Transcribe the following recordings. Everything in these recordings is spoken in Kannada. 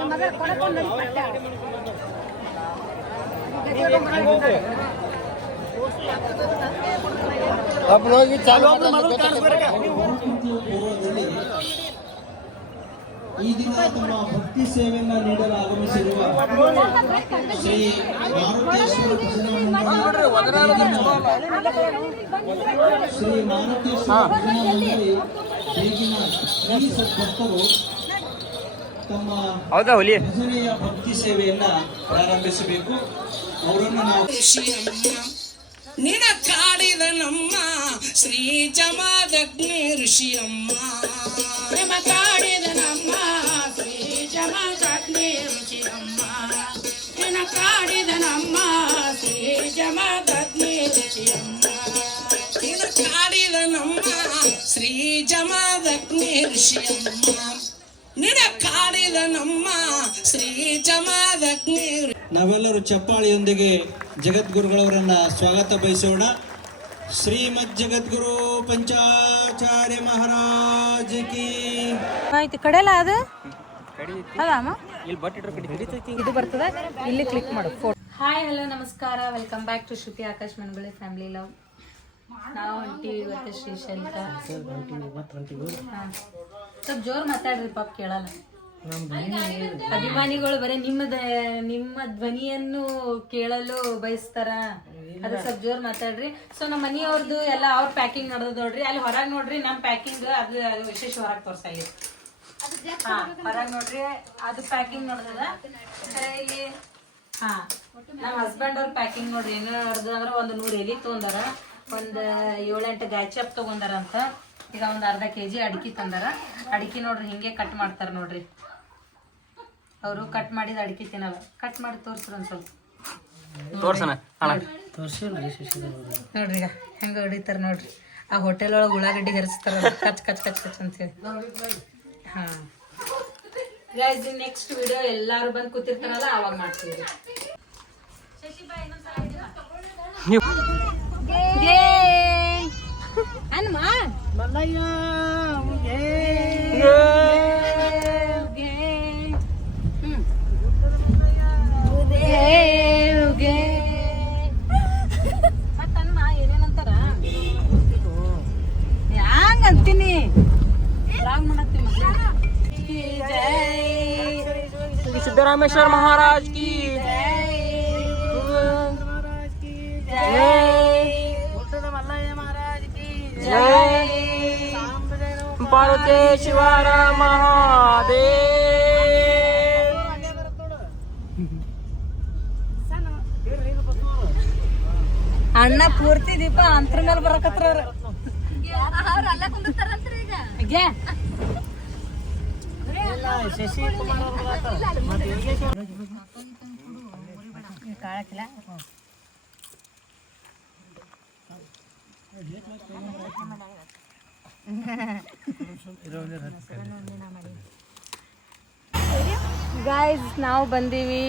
ಈ ದಿನ ತಮ್ಮ ಭಕ್ತಿ ಸೇವೆಯನ್ನು ನೀಡಲು ಆಗಮಿಸಿರುವ ಶ್ರೀ ಮಾರುತೇಶ್ವರ ಶ್ರೀ ಮಾರುತೇಶ್ವರ ಮಂಡಳಿ ಬೇಗಿನ ಈ ಸದ್ಭಕ್ತರು ತಮ್ಮ ಭಜನೆಯ ಭಕ್ತಿ ಸೇವೆಯನ್ನ ಪ್ರಾರಂಭಿಸಬೇಕು. ಅವರನ್ನು ನಾವು ನಿನ ಕಾಡಿದ ನಮ್ಮ ಶ್ರೀ ಜಮದಗ್ನಿ ಋಷಿಯಮ್ಮ, ನಿನ ಕಾಡಿದ ನಮ್ಮ ಶ್ರೀ ಜಮದಗ್ನಿ ಋಷಿಯಮ್ಮ, ನಿನ ಕಾಡಿದ ನಮ್ಮ ಶ್ರೀ ಜಮದಗ್ನಿ ಋಷಿಯಮ್ಮ, ನಿನ ಕಾಡಿದ ನಮ್ಮ ಶ್ರೀ ಜಮದಗ್ನಿ ಋಷಿಯಮ್ಮ, ನಿನ ಕಾಡಿದ ನಮ್ಮ ಶ್ರೀ ಜಮದಗ್ನಿ. ನಾವೆಲ್ಲರೂ ಚಪ್ಪಾಳಿಯೊಂದಿಗೆ ಜಗದ್ಗುರುಗಳವರನ್ನ ಸ್ವಾಗತ ಬಯಸೋಣ. ಶ್ರೀಮದ್ ಜಗದ್ಗುರು ಪಂಚಾಚಾರ್ಯ ಮಹಾರಾಜ್ ಕಿ. ಆಯ್ತು ಕಡೆಲ್ಲ ಅದು ಅದಾಮ ಇದು ಬರ್ತದೆ, ಇಲ್ಲಿ ಕ್ಲಿಕ್ ಮಾಡು ಫೋಟೋ. ಹಾಯ್ ಹಲೋ ನಮಸ್ಕಾರ, welcome back to Shruti Akash Mangulli family love. ನಾವು ಹೊಂಟಿವಿ ಇವತ್ತು ಶ್ರೀಶೈಲಕ. ಸ್ವಲ್ಪ ಜೋರ್ ಮಾತಾಡ್ರಿ, ಪಾಪ ಕೇಳಲ್ಲ. ಅಭಿಮಾನಿಗಳು ಬರೀ ನಿಮ್ಮ ಧ್ವನಿಯನ್ನು ಕೇಳಲು ಬಯಸ್ತಾರ, ಅದ ಸ್ವಲ್ಪ ಜೋರ್ ಮಾತಾಡ್ರಿ. ಸೊ ನಮ್ಮ ಮನಿಯವ್ರದ್ದು ಎಲ್ಲ ಅವ್ರ ಪ್ಯಾಕಿಂಗ್ ನಡೆದ ನೋಡ್ರಿ. ಅಲ್ಲಿ ಹೊರಗೆ ನೋಡ್ರಿ ನಮ್ಮ ಪ್ಯಾಕಿಂಗ್, ಅದು ವಿಶೇಷ ಹೊರಗೆ ತೋರ್ಸಲ್ಲಿ. ಹಾ ಹೊರಗೆ ನೋಡ್ರಿ ಅದು ಪ್ಯಾಕಿಂಗ್ ನೋಡ್ದದ. ಇಲ್ಲಿ ಹಾ ನಮ್ಮ ಹಸ್ಬೆಂಡ್ ಅವ್ರ ಪ್ಯಾಕಿಂಗ್ ನೋಡ್ರಿ ಏನು ನೋಡ್ದು ಅಂದ್ರೆ ಒಂದು 100 ಎಲೆ ತೊಗೊಂಡಾರ, ಒಂದು 7-8 ಗಾಯ್ಚಪ್ ತಗೊಂಡಾರ ಅಂತ. ಈಗ ಒಂದು ಅರ್ಧ kg ಅಡಿಕೆ ತಂದಾರ. ಅಡಿಕೆ ನೋಡ್ರಿ ಹಿಂಗೆ ಕಟ್ ಮಾಡ್ತಾರ ನೋಡ್ರಿ. ಅವರು ಕಟ್ ಮಾಡಿದ ಅಡಿಕೆ ತಿನ್ನಲ್ಲ. ಕಟ್ ಮಾಡಿ ತೋರ್ಸ್ರಿ ಒಂದ್ ಸ್ವಲ್ಪ ನೋಡ್ರಿ ಈಗ ಹೆಂಗ ಹೊಡಿತಾರ ನೋಡ್ರಿ. ಆ ಹೋಟೆಲ್ ಒಳಗೆ ಉಳ್ಳಾಗಡ್ಡಿ ಹರಿಸ್ತಾರ, ಕಚ್ ಕಚ್ ಕಚ್ ಕಚ್ ಅಂತೇಳಿ. ಹಾ ಗೈಸ್, ನೆಕ್ಸ್ಟ್ ವಿಡಿಯೋ ಎಲ್ಲಾರು ಬಂದು ಕೂತಿರ್ತಾರಲ್ಲ ಅವಾಗ ಮಾಡ್ತೀವಿ. ಏನೇನಂತಾರ ಹ್ಯಾಂಗ ಅಂತೀನಿ. सिद्धरामेश्वर महाराज की जय, पार्वतीश्वर महादेव. ಅಣ್ಣ ಪೂರ್ತಿ ದೀಪ ಅಂತರ ಮೇಲೆ ಬರಕತ್ರ ಶಶಿ ಕಾಳಕಿಲ್ಲ. ಗಾಯ್ಸ್ ನಾವು ಬಂದೀವಿ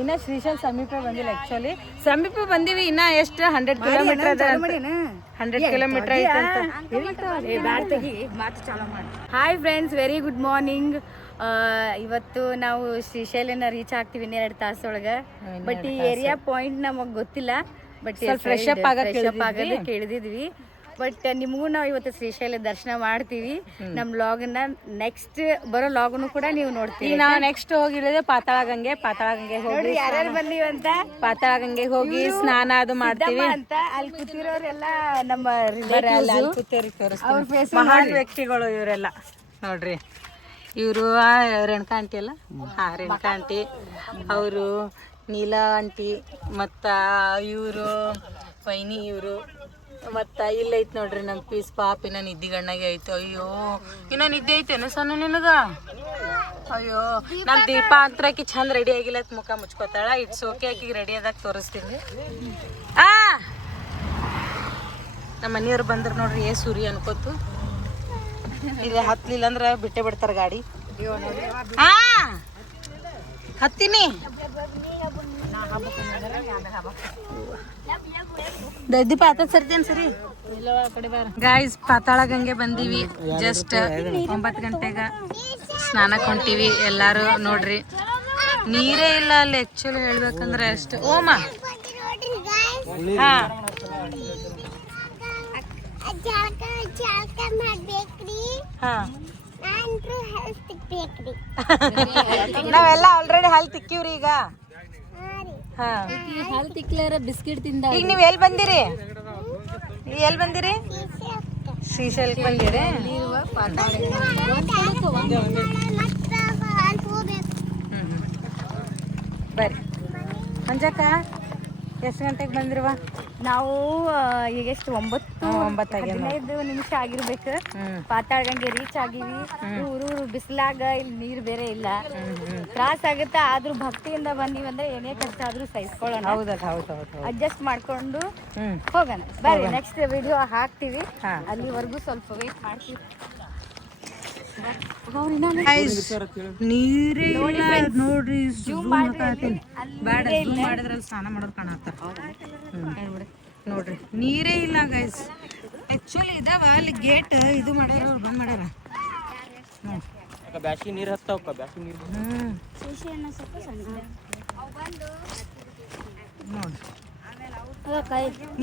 ಇನ್ನ ಶ್ರೀಶೈಲ ಸಮೀಪ ಬಂದಿಲ್ಲ. ಆಕ್ಚುಲಿ ಸಮೀಪ ಬಂದೀವಿ. ಇನ್ನ ಎಷ್ಟು 100 kilometre 100 kilometre hi friends, very good morning. ಇವತ್ತು ನಾವು ಶ್ರೀಶೈಲನ ರೀಚ್ ಆಗ್ತೀವಿ 2 ತಾಸೊಳಗೆ. ಬಟ್ ಈ ಏರಿಯಾ ಪಾಯಿಂಟ್ ನಮಗ್ ಗೊತ್ತಿಲ್ಲ. ಬಟ್ ಫ್ರೆಶ್ ಅಪ್ ಆಗೋದು ಕೇಳಿದ್ವಿ. ಬಟ್ ನಿಮಗೂ ನಾವು ಇವತ್ತು ಶ್ರೀಶೈಲ ದರ್ಶನ ಮಾಡ್ತೀವಿ. ನಮ್ ಲಾಗನ್ನ ನೆಕ್ಸ್ಟ್ ಬರೋ ಲಾಗನ್ನು ಕೂಡ ನೀವು ನೋಡ್ತೀವಿ. ನಾವು ನೆಕ್ಸ್ಟ್ ಹೋಗಿರೋದೇ ಪಾತಾಳ ಗಂಗೆ ಹೋಗಿ ಯಾರ್ಯಾರು ಬಂದೀವಂತ ಪಾತಾಳ ಗಂಗೆ ಹೋಗಿ ಸ್ನಾನ ಅದು ಮಾಡ್ತೀವಿ ಅಂತ. ಅಲ್ಲಿ ಕೂತಿರೋರೆಲ್ಲ ನಮ್ಮ ಮಹಾನ್ ವ್ಯಕ್ತಿಗಳು ಇವರೆಲ್ಲ ನೋಡ್ರಿ. ಇವರು ರೇಣುಕಾ ಆಂಟಿ ಅಲ್ಲ, ಹಾ ರೇಣುಕಾ ಆಂಟಿ, ಅವರು ನೀಲಾ ಆಂಟಿ, ಮತ್ತ ಇವರು ವೈನಿ, ಇವರು ಮತ್ತ ಇಲ್ಲ ಐತ್ ನೋಡ್ರಿ ನಮ್ ಪೀಸ್ ಪಾಪ. ಇನ್ನ ನಿದ್ದಿ ಗಣ್ಣಗೆ ಐತೆ. ಅಯ್ಯೋ ಇನ್ನ ನಿದ್ದೆ ಐತೇನು ಸಣ್ಣ ನಿನಗ? ಅಯ್ಯೋ ನಮ್ ದೀಪ ಅಂತರಕಿ ಚಂದ ರೆಡಿ ಆಗಿಲ್ಲ, ಮುಖ ಮುಚ್ಕೋತಾಳ. ಇಟ್ಸ್ ಓಕೆ, ಆಕಿಗೆ ರೆಡಿ ಆದಾಗ ತೋರಿಸ್ತೀನಿ. ನಮ್ಮ ಮನೆಯವ್ರು ಬಂದ್ರ ನೋಡ್ರಿ ಸೂರಿ ಅನ್ಕೋತು. ಇಲ್ಲಿ ಹತ್ಲಿಲ್ಲ ಅಂದ್ರ ಬಿಟ್ಟೆ ಬಿಡ್ತಾರ ಗಾಡಿ. ಹತ್ತೀನಿ ದೀಪ ಆತ ಸರ್ತಿ ಸರಿ ಗಾಯ್ಸ್ ಪಾತಾಳ ಗಂಗೆ ಬಂದೀವಿ. ಜಸ್ಟ್ 9 ಗಂಟೆಗೆ ಸ್ನಾನಕ್ಕೆ ಹೊಂಟೀವಿ ಎಲ್ಲಾರು. ನೋಡ್ರಿ ನೀರೇ ಇಲ್ಲ ಅಲ್ಲಿ ಆಕ್ಚುಲಿ ಹೇಳ್ಬೇಕಂದ್ರೆ ಅಷ್ಟು. ಓಮ ಹಾ ನಾವೆಲ್ಲ ಆಲ್ರೆಡಿ ಹಾಲು ತಿಕ್ಕಿವ್ರಿ ಈಗ. ಹಾಲು ತಿಕ್ಲಾರ ಬಿಸ್ಕಿಟ್ ತಿಂದ. ಈಗ ನೀವ್ ಎಲ್ಲಿ ಬಂದಿರಿ? ಶ್ರೀಶೈಲಕ್ಕೆ ಬಂದಿರಿ? ಬರ್ರಿ ಮಂಜಕ್ಕ. ಎಷ್ಟು ಗಂಟೆಗೆ ಬಂದಿರುವ? ನಾವು ಈಗ ಎಷ್ಟು 9:15 ನಿಮಿಷ ಆಗಿರ್ಬೇಕು. ಪಾತಾಳ ಗಂಗೆ ರೀಚ್ ಆಗಿವಿ. ಊರು ಬಿಸಿಲಾಗ ಇಲ್ಲಿ ನೀರ್ ಬೇರೆ ಇಲ್ಲ, ತ್ರಾಸ ಆಗುತ್ತೆ. ಆದ್ರೂ ಭಕ್ತಿಯಿಂದ ಬಂದಿವಿ ಅಂದ್ರೆ ಏನೇ ಕಷ್ಟ ಆದ್ರೂ ಸಹಿಸ್ಕೊಳ್ಳೋಣ. ಅಡ್ಜಸ್ಟ್ ಮಾಡ್ಕೊಂಡು ಹೋಗೋಣ. ಬರ್ರಿ ನೆಕ್ಸ್ಟ್ ವಿಡಿಯೋ ಹಾಕ್ತಿವಿ, ಅಲ್ಲಿವರೆಗೂ ಸ್ವಲ್ಪ ವೇಟ್ ಮಾಡ್ತೀವಿ. ನೀರೇ ನೋಡ್ರಿ, ಮಾಡಿದ್ರಲ್ಲಿ ಸ್ನಾನ ಮಾಡೋರು ಕಾಣತ್ತಾರ. ನೋಡ್ರಿ ನೀರೇ ಇಲ್ಲ ಗೈಸ್. ಆಕ್ಚುಲಿ ಇದಾವ ಅಲ್ಲಿ ಗೇಟ್ ಇದು ಮಾಡ್ಯಾರ, ಅವ್ರು ಬಂದ್ ಮಾಡ್ಯಾರ. ಬ್ಯಾಸಿಗೆ ನೀರು ಹತ್ತಾವ. ನೋಡ್ರಿ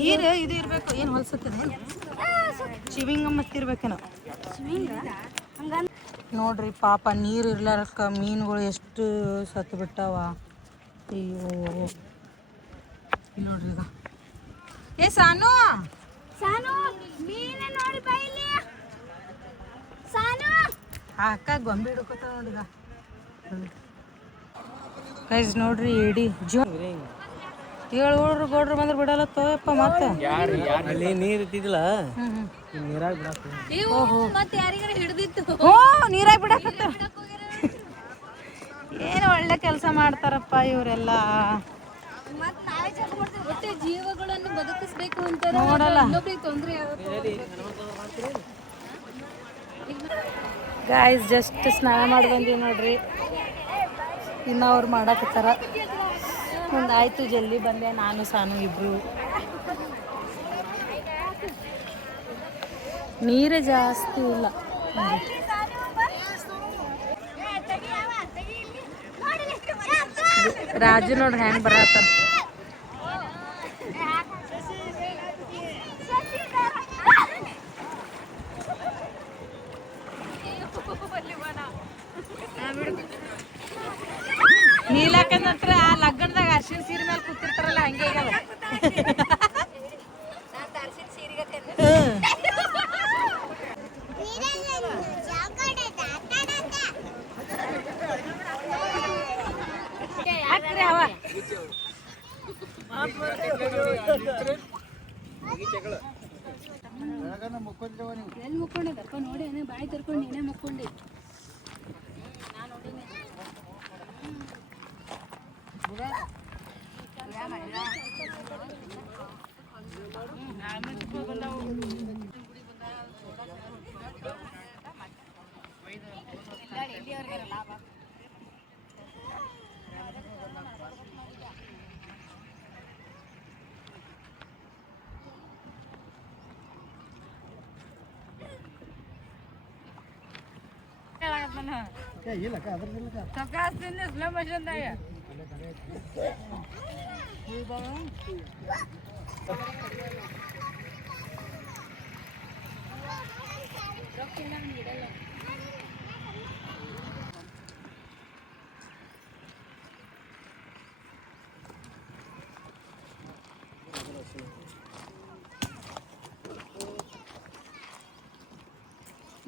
ನೀರು ಇದು ಇರ್ಬೇಕು. ಏನ್ ಹೊಲ್ಸತ್ತದೆ ಚಿವಿಂಗ ಮತ್ತಿರ್ಬೇಕೇನೋ. ನೋಡ್ರಿ ಪಾಪ ನೀರು ಇರ್ಲಾರಕ್ಕ ಮೀನುಗಳು ಎಷ್ಟು ಸತ್ತು ಬಿಟ್ಟಾವ. ಅಯ್ಯೋ ಇಲ್ಲಿ ನೋಡ್ರಿ ಈಗ. ಏ ಸಾನು ಅಕ್ಕ ಗೊಂಬೆ ಹಿಡ್ಕೊತ ನೋಡಿಗ. ಗೈಸ್ ನೋಡ್ರಿ ಏಡಿ ಜೋ 7 ಗೋಡ್ರು ಬಂದ್ರೆ ಬಿಡಲ್ಲ ತೋಯಪ್ಪ. ಮತ್ತೆ ಅಲ್ಲಿ ನೀರು ಇದ್ದಿದ್ದಿಲ್ಲ, ನೀರಾಗ ನೀರಾಗಿ ಬಿಡಕತ್ತ. ಏನು ಒಳ್ಳೆ ಕೆಲಸ ಮಾಡ್ತಾರಪ್ಪ ಇವರೆಲ್ಲ. ಜೀವಗಳನ್ನು ಬದುಕಿಸ್ಬೇಕು ಅಂತ ನೋಡಲ್ಲ ತೊಂದ್ರೆ. ಗಾಯ್ಸ್ ಜಸ್ಟ್ ಸ್ನಾನ ಮಾಡಿ ಬಂದೀವಿ ನೋಡ್ರಿ. ಇನ್ನು ಅವ್ರು ಮಾಡಕತ್ತಾರ. ಒಂದಾಯ್ತು ಜಲ್ದಿ ಬಂದೆ ನಾನು ಸಾನು ಇಬ್ರು. ನೀರೇ ಜಾಸ್ತಿ ಇಲ್ಲ. ರಾಜು ನೋಡ್ರಿ ಹೆಂಗ್ ಬರತ್ತಾರ. ನೀಲಾಕಂದ್ರ ಆ ಲಗ್ನದಾಗ ಅರ್ಶಿನ ಸೀರೆ ಮೇಲೆ ಕೂತಿರ್ತಾರಲ್ಲ ಹಂಗೆ ಆಗ್ಯಾವ. ಎಲ್ಲಿ ಮುಕ್ಕೊಂಡಿದ್ದಪ್ಪ ನೋಡಿ, ಬಾಯಿ ತರ್ಕೊಂಡು ನೀನೇ ಮುಕ್ಕೊಂಡಿ.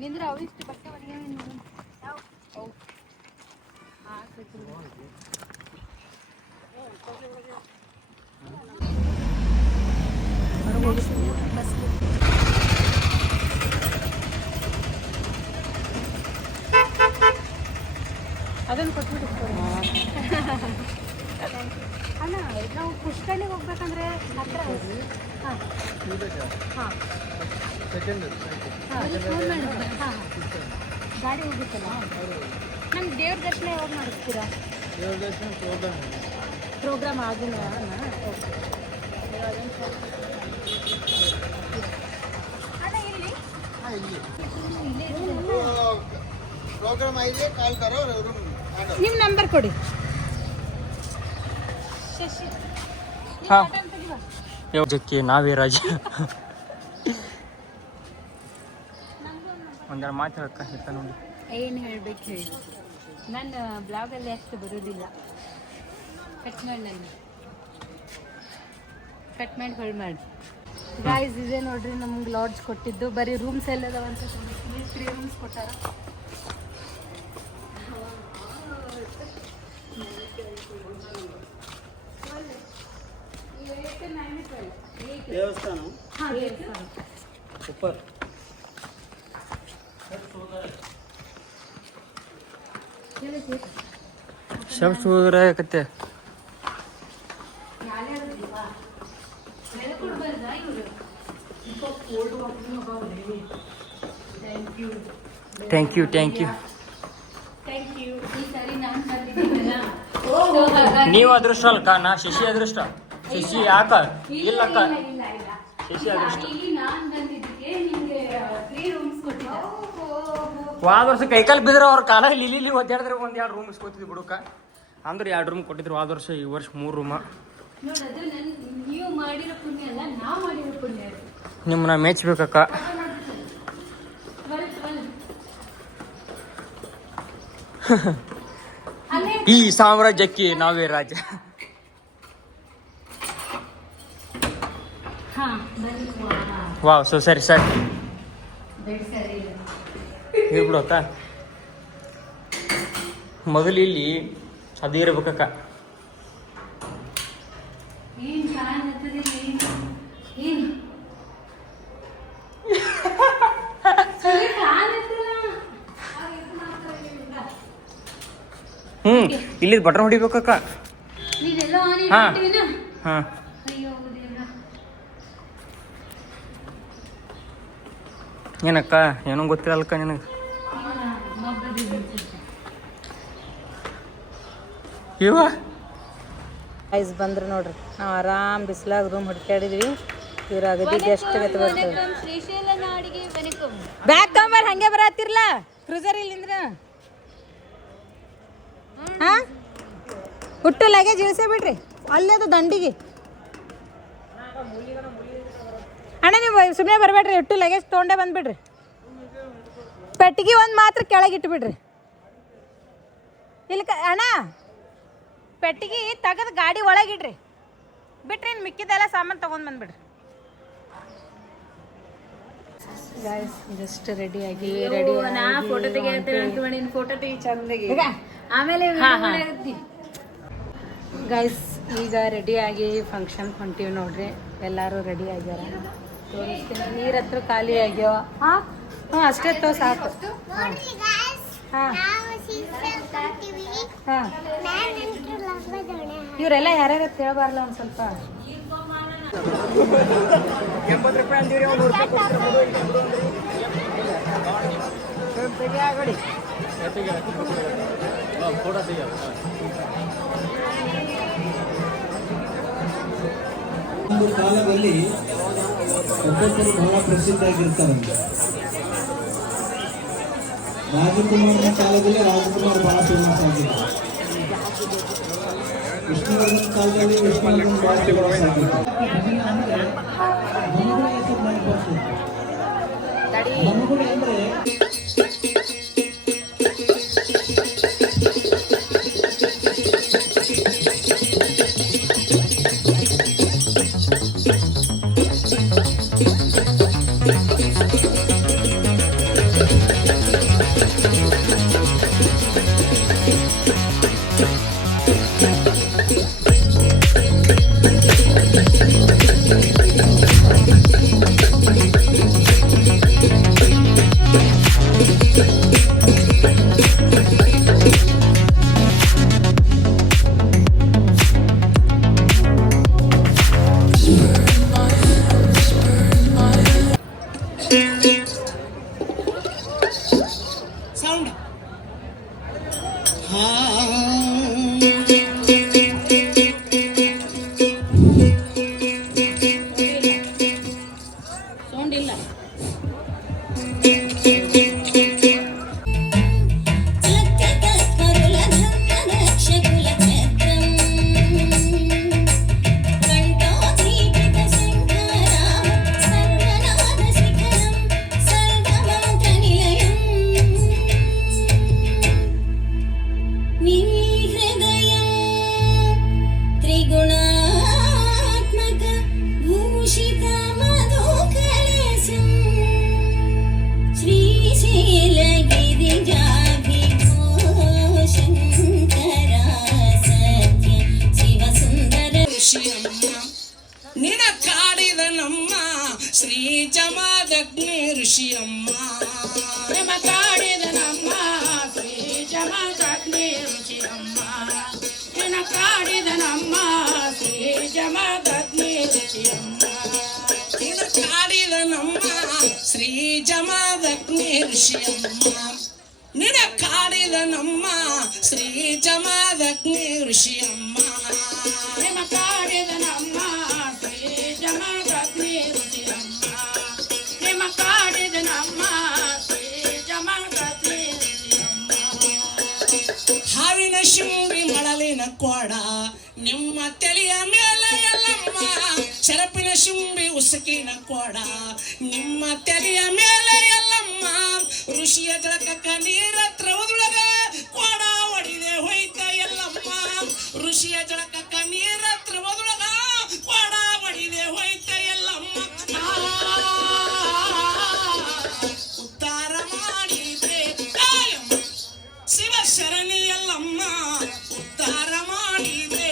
ನಿಂದ್ರೆ ಅವು ಇಷ್ಟು ಬಟ್ಟೆ ಒಳಗೆ ಅದನ್ನು ಕೊಟ್ಬಿಟ್ಟು ಅಣ್ಣ. ನಾವು ಪುಷ್ಕರಣಿಗೆ ಹೋಗ್ಬೇಕಂದ್ರೆ ಹತ್ರ. ಗಾಡಿ ಹೋಗುತ್ತಲ್ಲ. ನಮ್ಗೆ ದೇವ್ರ ದರ್ಶನ ಯಾವಾಗ ಮಾಡಿಸ್ತೀರಾ? ಪ್ರೋಗ್ರಾಮ್ ಆಗಿಲ್ಲ. ನಿಮ್ಮ ನಂಬರ್ ಕೊಡಿ. ಹಾಂ ಜಕ್ಕಿ ನಾವೇ ರಾಜ ಒಂದೆರಡು ಮಾತು ಹೇಳಕ್ಕ ಇತ್ತ ನೋಡಿ. ಏನು ಹೇಳ್ಬೇಕು ಹೇಳಿ, ನನ್ನ ಬ್ಲಾಗಲ್ಲಿ ಅಷ್ಟು ಬರೋದಿಲ್ಲ. ಕಟ್ ಮಾಡಿ ಹೊಳ್ ಮಾಡಿ ಗಾಯ್ಸ್. ಇದೆ ನೋಡ್ರಿ ನಮ್ಗೆ ಲಾಡ್ಜ್ ಕೊಟ್ಟಿದ್ದು. ಬರೀ ರೂಮ್ಸ್ ಎಲ್ಲ ಅದಾವಂತ 3 ರೂಮ್ಸ್ ಕೊಟ್ಟಾರ. ದೇವಸ್ಥಾನ ಸೂಪರ್. ಶಬ್ಸ್ ಹೋದ್ರೆ ಕತ್ತೆ ಥ್ಯಾಂಕ್ ಯು. ನೀವು ಅದೃಷ್ಟ ಅಲ್ಕ, ನಾ ಶಶಿ ಅದೃಷ್ಟ. ಶಶಿ ಯಾಕ ಇಲ್ಲಕ್ಕ, ಶಶಿ ಅದೃಷ್ಟ. ವಾದ ವರ್ಷ ಕೈಕಾಲು ಬಿದ್ರೆ ಅವ್ರ ಕಾಲ ಇಲ್ಲಿ ಒದ್ದಾಡಿದ್ರೆ ಒಂದು 2 ರೂಮ್ ಇಸ್ಕೊತಿದ್ವಿ ಬಿಡುಕ. ಅಂದ್ರೆ 2 ರೂಮ್ ಕೊಟ್ಟಿದ್ರು ವಾದ ವರ್ಷ. ಈ ವರ್ಷ 3 ರೂಮ. ನಿಮ್ಮನ್ನ ಮೆಚ್ಚಬೇಕಕ್ಕ. ಈ ಸಾಮ್ರಾಜ್ಯಕ್ಕೆ ನಾವೇ ರಾಜ. ವಾವ್, ಸೊ ಸರಿ ಹೇಳ್ಬಿಡಕ್ಕ. ಮೊದಲು ಇಲ್ಲಿ ಅದೇ ಇರ್ಬೇಕಕ್ಕ. ಇಲ್ಲಿ ಬಟನ್ ಹೊಡಿಬೇಕಕ್ಕ. ಹಾ ಹಾ ಏನಕ್ಕ ಏನೋ ಗೊತ್ತಿರಲ್ಕ ನಿನಗೆ. ಇವ ಗೈಸ್ ಬಂದ್ರು ನೋಡ್ರಿ. ನಾವು ಆರಾಮ್ ಬಿಸಿಲಾಗ ರೂಮ್ ಹುಡ್ಕಾಡಿದ್ವಿ. ಇವ್ರ ಅಗದಿಗೆ ಎಷ್ಟು ಗತಿ ಬರ್ತದೆ. ಬ್ಯಾಕ್ ಕಂಬರ್ ಹಂಗೆ ಬರತ್ತಿರ್ಲ ಕ್ರೂಸರ್ ಇಲ್ಲಿಂದ್ರ. ಹಾ ಹುಟ್ಟು ಲಗೇಜ್ ಇಳಿಸೇ ಬಿಡ್ರಿ ಅಲ್ಲೇ ಅದು ದಂಡಿಗೆ. ಅಣ್ಣ ನೀವು ಸುಮ್ಮನೆ ಬರಬೇಡ್ರಿ, ಇಟ್ಟು ಲಗೇಜ್ ತೊಗೊಂಡೇ ಬಂದ್ಬಿಡ್ರಿ. ಪೆಟ್ಟಿಗೆ ಒಂದು ಮಾತ್ರ ಕೆಳಗೆ ಇಟ್ಬಿಡ್ರಿ. ಇಲ್ಲಿ ಅಣ್ಣ ಪೆಟ್ಟಿಗೆ ತೆಗೆದು ಗಾಡಿ ಒಳಗಿಡ್ರಿ. ಬಿಟ್ರಿ ಇನ್ನು ಮಿಕ್ಕಿದೆಲ್ಲ ಸಾಮಾನು ತೊಗೊಂಡು ಬಂದ್ಬಿಡ್ರಿ. ಗಾಯ್ಸ್ ಜಸ್ಟ್ ರೆಡಿ ಆಗಿ ನಾ ಫೋಟೋ ತೆಗಿತೀನಿ. ಫೋಟೋ ತೆಗಿ ಚಂದಾಗಿ ಆಮೇಲೆ ಗೈಸ್ ಈಗ ರೆಡಿಯಾಗಿ ಫಂಕ್ಷನ್ ಹೊಂಟೀವಿ ನೋಡ್ರಿ. ಎಲ್ಲರೂ ರೆಡಿ ಆಗ್ಯಾರ. ತೋರಿಸ್ತೀನಿ. ನೀರ ಹತ್ರ ಖಾಲಿ ಆಗ್ಯಾವ. ಹಾಂ ಹಾಂ ಅಷ್ಟೇ ತೋ ಸಾಕು. ಹಾಂ ಹಾಂ ಹಾಂ ಇವರೆಲ್ಲ ಯಾರ್ಯಾರು ತಿಳಬಾರಲ್ಲ ಒಂದು ಸ್ವಲ್ಪ. 80 ರೂಪಾಯಿ ಅಂದಿರಿ, 100 ರೂಪಾಯಿ ಒಂದು ಕಾಲದಲ್ಲಿ ಒಬ್ಬೊಬ್ಬರು ಬಹಳ ಪ್ರಸಿದ್ಧ ಆಗಿರ್ತಾರಂತೆ. ರಾಜಕುಮಾರನ ಕಾಲದಲ್ಲಿ ರಾಜಕುಮಾರ್ ಬಹಳ ಫೇಮಸ್ ಆಗಿದ್ದ. ವಿಷ್ಣುವರ್ಧನ್ ಕಾಲದಲ್ಲಿ ವಿಷ್ಣುವರ್ಧನ್ ಬಹಳ ಫೇಮಸ್ ಆಗಿದ್ದ. ಮನುಗುಡಿ ಅಂದ್ರೆ ಸೌಂಡ್ ಇಲ್ಲ. ಋಷಿಯಮ್ಮ ಹಿಮ ಕಾಡಿದ ನಮ್ಮ ಶ್ರೀ ಜಮದಗ್ನಿ ಋಷಿಯಮ್ಮ ಹಿಮ ಕಾಡಿದ ನಮ್ಮ ಶ್ರೀ ಜಮದಗ್ನಿ ಋಷಿಯಮ್ಮ ಹಿಮ ಕಾಡಿದ ನಮ್ಮ ಶ್ರೀ ಜಮದಗ್ನಿ ಋಷಿಯಮ್ಮ ನಿನ ಕಾಡಿದ ನಮ್ಮ ಶ್ರೀ ಜಮದಗ್ನಿ ಋಷಿಯಮ್ಮ ಹಿಮ ಕಾಡಿದ ನಮ್ಮ ಶ್ರೀ ಜಮದಗ್ನಿ ಋಷಿಯಮ್ಮ ಹಿಮ ಕಾಡಿದ ನಮ್ಮ ಶ್ರೀ ಜಮದಗ್ನಿ ಋಷಿಯಮ್ಮ ಹಾವಿನ ಶಿಂಗಿ ಮಳಲಿನ ಕೊಡ ನಿಮ್ಮ ತಲೆಯ ಮೇಲೆ ಎಲ್ಲಮ್ಮ ಶರಪಿನ ಶಿಂಬಿ ಉಸುಕಿನ ಕೊಡ ನಿಮ್ಮ ತಲೆಯ ಮೇಲೆ ಎಲ್ಲಮ್ಮ ಋಷಿಯ ಜಳಕಕ್ಕ ನೀರತ್ರ ಒದೊಳಗ ಕೊಡ ಒಡಿದೆ ಹೋಯ್ತ ಎಲ್ಲಮ್ಮ ಋಷಿಯ ಜಳಕಕ್ಕ ನೀರತ್ರ ಒದೊಳಗ ಕೊಡ ಒಡಿದೆ ಹೋಯ್ತ ಎಲ್ಲಮ್ಮ ಉದ್ಧಾರ ಮಾಡಿದೆ ಕಾಯಮ್ಮ ಶಿವ ಶರಣಿ ಎಲ್ಲಮ್ಮ ಉದ್ಧಾರ ಮಾಡಿದೆ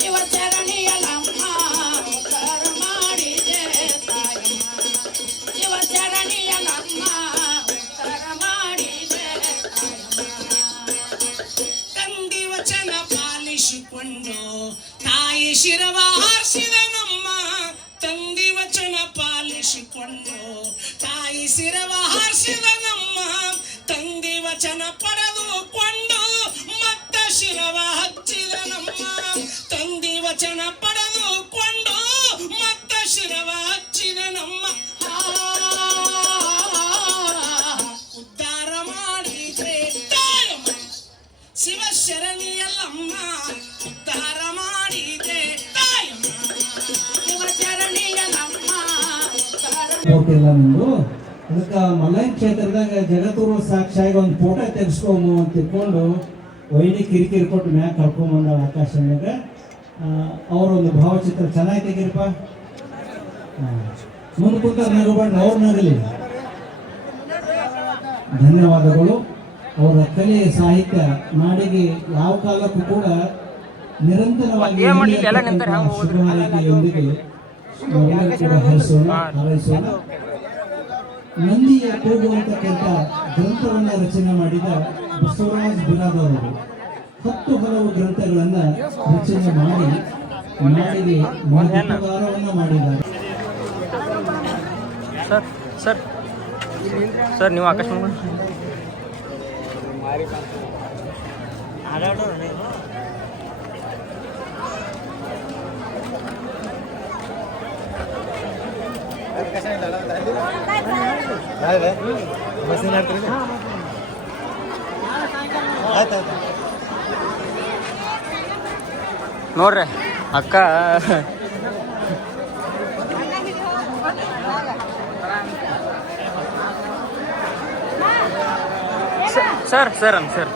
ಶಿವ ಶರಣಿ ಎಲ್ಲಮ್ಮ ಉದ್ಧಾರ ಮಾಡಿದೆ ಶಿವ ಶರಣಿ ಎಲ್ಲಮ್ಮ ಉದ್ಧಾರ ಮಾಡಿದೆ ತಂದಿ ವಚನ ಪಾಲಿಸಿಕೊಂಡು ತಾಯಿ ಶಿರವ ಹಾರಿಸಿದ ನಮ್ಮ ತಂದಿ ವಚನ ಪಾಲಿಸಿಕೊಂಡು ತಾಯಿ ಶಿರವ ಹಾರಿಸಿದ ನಮ್ಮ ತಂದಿ ವಚನ ಪಡೆದುಕೊಂಡು ಮತ್ತ ಶಿರವ ಹಚ್ಚಿದ ನಮ್ಮ ತಂದಿ ವಚನ ಪಡೆದುಕೊಂಡು ಮತ್ತ ಶಿರವ ಹಚ್ಚಿದ ನಮ್ಮ ಉದ್ಧಾರ ಮಾಡಿದ್ರೆ ತಾಯಮ್ಮ ಶಿವ ಶರಣಿಯಲ್ಲಮ್ಮ ಉದ್ಧಾರ ಮಾಡಿದೆ ತಾಯಮ್ಮ ಶಿವ ಶರಣಿಯಲ್ಲಮ್ಮ ಉದ್ಧಾರ ಹೋಗ್ತಿಲ್ಲ ನಿಂದು ಅದಕ್ಕೆ ಮಲ್ಲಯ್ಯ ಕ್ಷೇತ್ರದಾಗ ಜಗತ್ತೂರು ಸಾಕ್ಷಿಯಾಗಿ ಒಂದು ಫೋಟೋ ತೆಗೆಸ್ಕೊಮು ಅಂತ ತಿಳ್ಕೊಂಡು ವೈನಿ ಕಿರಿಕಿರಿ ಕೊಟ್ಟು ಮ್ಯಾಗ ಕರ್ಕೊಂಬಂದ ಆಕಾಶನಾಗ ಅವರೊಂದು ಭಾವಚಿತ್ರ ಚೆನ್ನಾಗಿ ತೆಗೀರಪ್ಪ. ಮುಂದೆ ಕುಂತ ನಗಬಾರ್ದು, ಅವ್ರು ನಗಲಿ. ಧನ್ಯವಾದಗಳು. ಅವರ ಕಲೆ ಸಾಹಿತ್ಯ ನಾಡಿಗೆ ಯಾವ ಕಾಲಕ್ಕೂ ಕೂಡ ನಿರಂತರವಾಗಿ ಶುಭ ಹಾರೈಕೆಯೊಂದಿಗೆ ನಾವೆಲ್ಲರೂ ಕೂಡ ಹರಿಸೋಣ, ಹಾರೈಸೋಣ. ನಂದಿಯ ಕೂಗು ಅಂತಕ್ಕಂಥ ಗ್ರಂಥವನ್ನು ರಚನೆ ಮಾಡಿದ ಬಸವರಾಜ್ ಬಿರಾದವರು 10 ಹಲವು ಗ್ರಂಥಗಳನ್ನ ರಚನೆ ಮಾಡಿ ನಾಡಿಗೆ ಮಹೋಪಕಾರವನ್ನು ಮಾಡಿದ್ದಾರೆ. ಸರ್ ಸರ್ ಸರ್ ನೀವು ಆಕಾಶ ನೋಡ್ರಿ ಅಕ್ಕ sir sir sir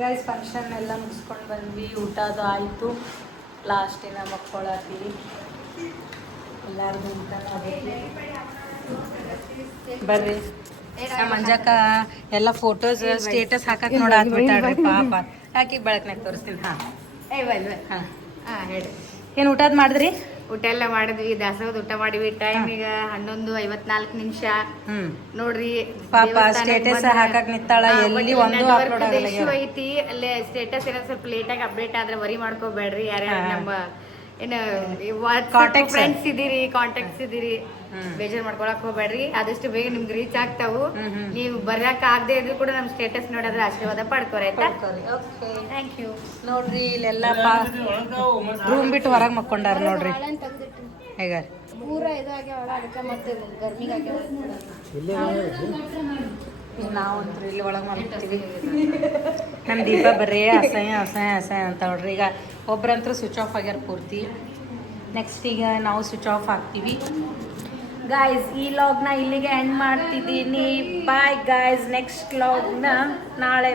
guys function ಎಲ್ಲ ಮುಗಿಸ್ಕೊಂಡು ಬಂದ್ವಿ, ಊಟ ಅದು ಆಯಿತು. ಲಾಸ್ಟಿನ ಮಕ್ಕೊಳತ್ತೀವಿ, ಎಲ್ಲರಿಗೂ ಊಟ ಆಗೈತಿ. ಬರ್ರಿ ನಮ್ಮ ಮಂಜಕ್ಕ ಎಲ್ಲ ಫೋಟೋಸ್ ಸ್ಟೇಟಸ್ ಹಾಕಕ್ ನೋಡಾಕ್ಬಿಟ್ಟಾಡ್ರಿ ಪಾಪ. ಹಾಕಿ ಬೆಳಕ್ನಾಗ ತೋರಿಸ್ತೀನಿ. ಹಾಂ ಹೇಳಿ, ಏನು ಊಟದ್ ಮಾಡಿದ್ರಿ? ಊಟ ಎಲ್ಲ ಮಾಡಿದ್ವಿ, ದಾಸೋಹದ ಊಟ ಮಾಡಿವಿ. ಟೈಮ್ ಈಗ 11:54 ನಿಮಿಷ. ನೋಡ್ರಿ ಪಾಪ ಸ್ಟೇಟಸ್ ಹಾಕಕ್ ನಿಂತಾಳ, ಎಲ್ಲಿ ಒಂದು ಅಪ್ಲೋಡ್ ಆಗಲ್ಲ. ಐತಿ ಅಲ್ಲೇ ಸ್ಟೇಟಸ್ ಏನೋ ಸ್ವಲ್ಪ ಲೇಟ್ ಆಗಿ ಅಪ್ಡೇಟ್ ಆದ್ರೆ ವರಿ ಮಾಡ್ಕೋಬೇಡ್ರಿ. ಯಾರ್ಯಾರು ನಮ್ಮ ಏನು ಫ್ರೆಂಡ್ಸ್ ಇದೀರಿ, ಕಾಂಟ್ಯಾಕ್ಟ್ಸ್ ಇದೀರಿ, ಬೇಜಾರ್ ಮಾಡ್ಕೊಳಕ್ ಹೋಗ್ಬೇಡ್ರಿ. ಆದಷ್ಟು ಬೇಗ ನಿಮ್ಗೆ ರೀಚ್ ಆಗ್ತಾವು. ನೀವು ಬರಕ್ ಆಗದೆ ಇದ್ರು ಕೂಡ ನಮ್ ಸ್ಟೇಟಸ್ ನೋಡಿದ್ರೆ ಆಶೀರ್ವಾದ ಪಡ್ಕೋರಿ, ಆಯ್ತಾ? Thank you. ನೋಡ್ರಿ ಇಲ್ಲೆಲ್ಲ ರೂಮ್ ಬಿಟ್ಟು ಹೊರಗೆ ಮಕ್ಕೊಂಡಾರ ನೋಡ್ರಿ. ಹೇಗ ಪೂರ ಇದಾಗ್ಯಾವ, ಅದಕ್ಕೆ ಮತ್ತೆ ಗರ್ಮಿಗೆ ಆಗ್ಯಾವ. ನಾವಂತೂ ಇಲ್ಲಿ ಒಳಗೆ ಮಾಡ್ತೀವಿ. ನಮ್ಮ ದೀಪ ಬರ್ರಿ ಅಸಹ್ಯ ಅಸಹ್ಯ ಅಸಹ್ಯ ಅಂತ ನೋಡ್ರಿ. ಈಗ ಒಬ್ರಂತೂ ಸ್ವಿಚ್ ಆಫ್ ಆಗ್ಯಾರ ಪೂರ್ತಿ. ನೆಕ್ಸ್ಟ್ ಈಗ ನಾವು ಸ್ವಿಚ್ ಆಫ್ ಆಗ್ತೀವಿ. ಗಾಯ್ಸ್ ಈ ಲಾಗ್ನ ಇಲ್ಲಿಗೆ ಎಂಡ್ ಮಾಡ್ತಿದ್ದೀನಿ. Bye guys. ನೆಕ್ಸ್ಟ್ ಲಾಗ್ನ ನಾಳೆ